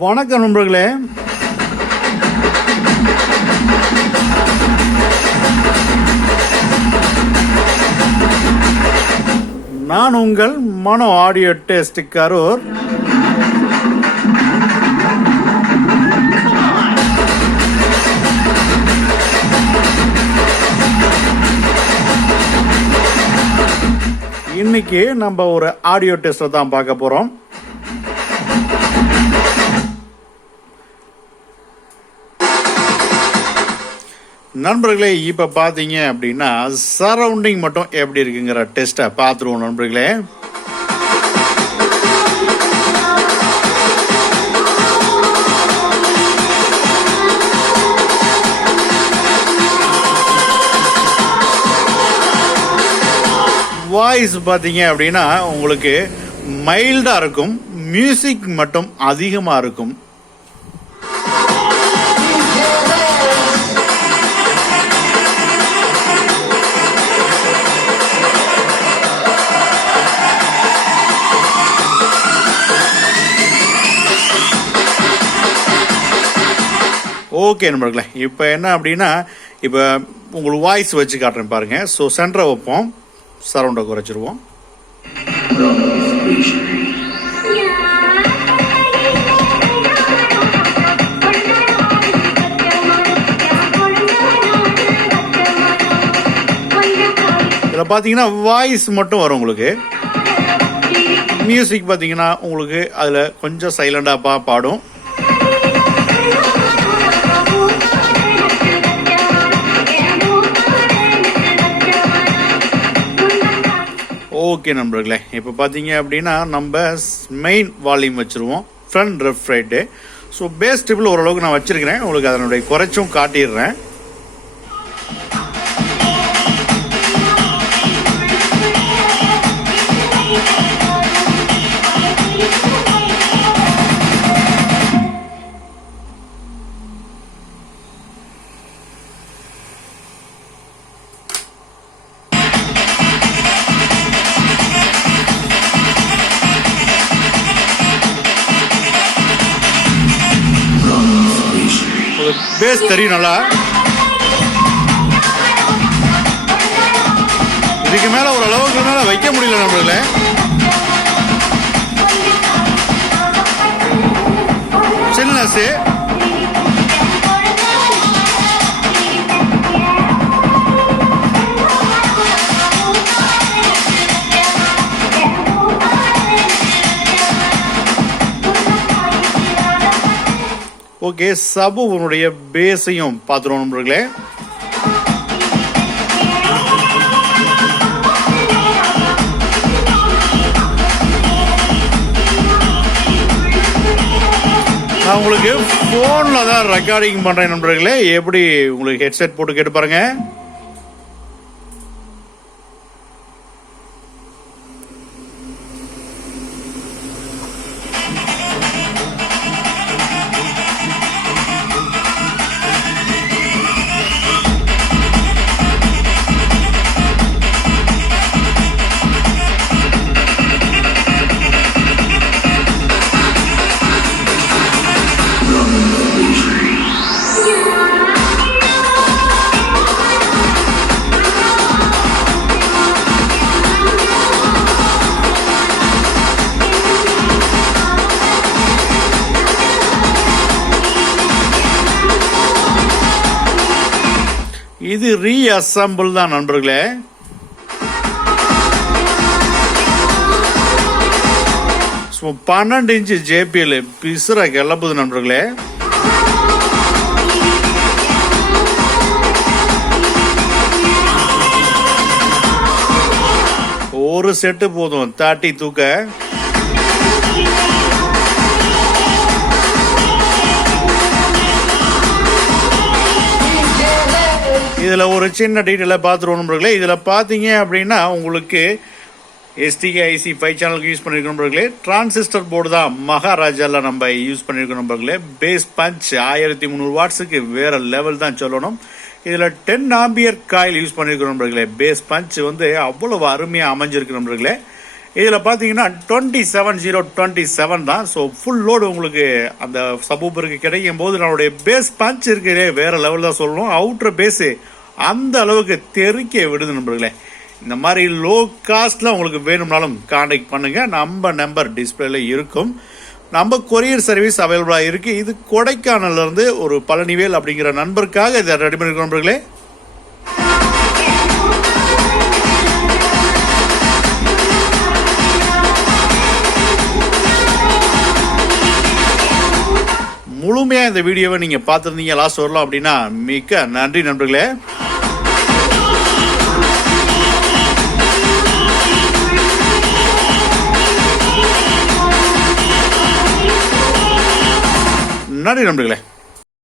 வணக்கம் நண்பர்களே. நான் உங்கள் மனோ ஆடியோ டெஸ்ட் கரூர். இன்னைக்கு நம்ம ஒரு ஆடியோ டெஸ்ட் தான் பார்க்க போறோம். நண்பர்களே, இப்போ பார்த்தீங்க அப்படின்னா சரௌண்டிங் மட்டும் எப்படி இருக்குங்கிற டெஸ்ட்டை பார்த்துருவோம் நண்பர்களே. வாய்ஸ் பார்த்தீங்க அப்படின்னா உங்களுக்கு மைல்டாக இருக்கும், மியூசிக் மட்டும் அதிகமாக இருக்கும். ஓகே நண்பர்களே, இப்போ என்ன அப்படின்னா இப்போ உங்களுக்கு வாய்ஸ் வச்சு காட்டுறேன் பாருங்க. ஸோ சென்டரை வைப்போம், சரௌண்டை குறைச்சிருவோம். இதில் பார்த்தீங்கன்னா வாய்ஸ் மட்டும் வரும் உங்களுக்கு. மியூசிக் பார்த்தீங்கன்னா உங்களுக்கு அதில் கொஞ்சம் சைலண்டாக பாடும். ஓகே நண்பர்களே, இப்போ பார்த்தீங்க அப்படின்னா நம்ம மெயின் வால்யூம் வச்சுருவோம், front left right. So base triple ஓரளவுக்கு நான் வச்சுருக்கிறேன், உங்களுக்கு அதனுடைய குறைச்சும் காட்டிடுறேன். பேஸ் தெரியும் நல்லா. இதுக்கு மேல ஒரு அளவுக்கு மேல வைக்க முடியல நம்மள. Chillness okay. சபுனுடைய பேஸையும் பார்த்துருவோம் நண்பர்களே. நான் உங்களுக்கு ஃபோனில் தான் ரெக்கார்டிங் பண்ணுறேன் நண்பர்களே. எப்படி உங்களுக்கு ஹெட்செட் போட்டு கேட்டு பாருங்க. இது ரீஅசம்பிள் தான் நண்பர்களே. ஸோ 12 இன்ச்சு JBL பிசுற கிளப்புது நண்பர்களே. ஒரு செட்டு போதும் 30 தூக்க. இதில் ஒரு சின்ன டீட்டெயிலாக பார்த்துருவோம் நண்பர்களே. இதில் பார்த்தீங்க அப்படின்னா உங்களுக்கு எஸ்டிகே-ஐசி 5 சேனலுக்கு யூஸ் பண்ணியிருக்கோம் நண்பர்களே. டிரான்சிஸ்டர் போர்டு தான் மகாராஜாவில் நம்ம யூஸ் பண்ணியிருக்கோம் நண்பர்களே. பேஸ் பஞ்ச் 1300 வாட்ஸுக்கு வேறு லெவல் தான் சொல்லணும். இதில் 10 ஆம்பியர் காயில் யூஸ் பண்ணியிருக்கோம் நண்பர்களே. பேஸ் பஞ்ச் வந்து அவ்வளவு அருமையாக அமைஞ்சிருக்கு நண்பர்களே. இதில் பார்த்தீங்கன்னா 27027 தான். ஸோ ஃபுல் லோடு உங்களுக்கு அந்த சப்வூஃபருக்கு கிடைக்கும் போது நம்மளுடைய பேஸ் பஞ்ச் இருக்கிறே வேறு லெவல் தான் சொல்லணும். அவுட்ரு பேஸு அந்த அளவுக்கு தெறிக்க விடுது நண்பர்களே. இந்த மாதிரி லோ காஸ்ட்ல உங்களுக்கு வேணும்னாலும் கான்டாக்ட் பண்ணுங்க. நம்ம நம்பர் டிஸ்பிளேல இருக்கும். நம்ம கொரியர் சர்வீஸ் அவைலபிளா இருக்கு. இது கொடைக்கானல்ல இருந்து ஒரு பழனிவேல் அப்படிங்கிற நண்பருக்காக இதை ரெடி பண்ணிருக்கோம் நண்பர்களே. முழுமையா இந்த வீடியோவை நீங்க பார்த்திருந்தீங்க லாஸ்ட் வரலாம் அப்படின்னா மிக்க நன்றி நண்பர்களே. நன்றி நண்பர்களே.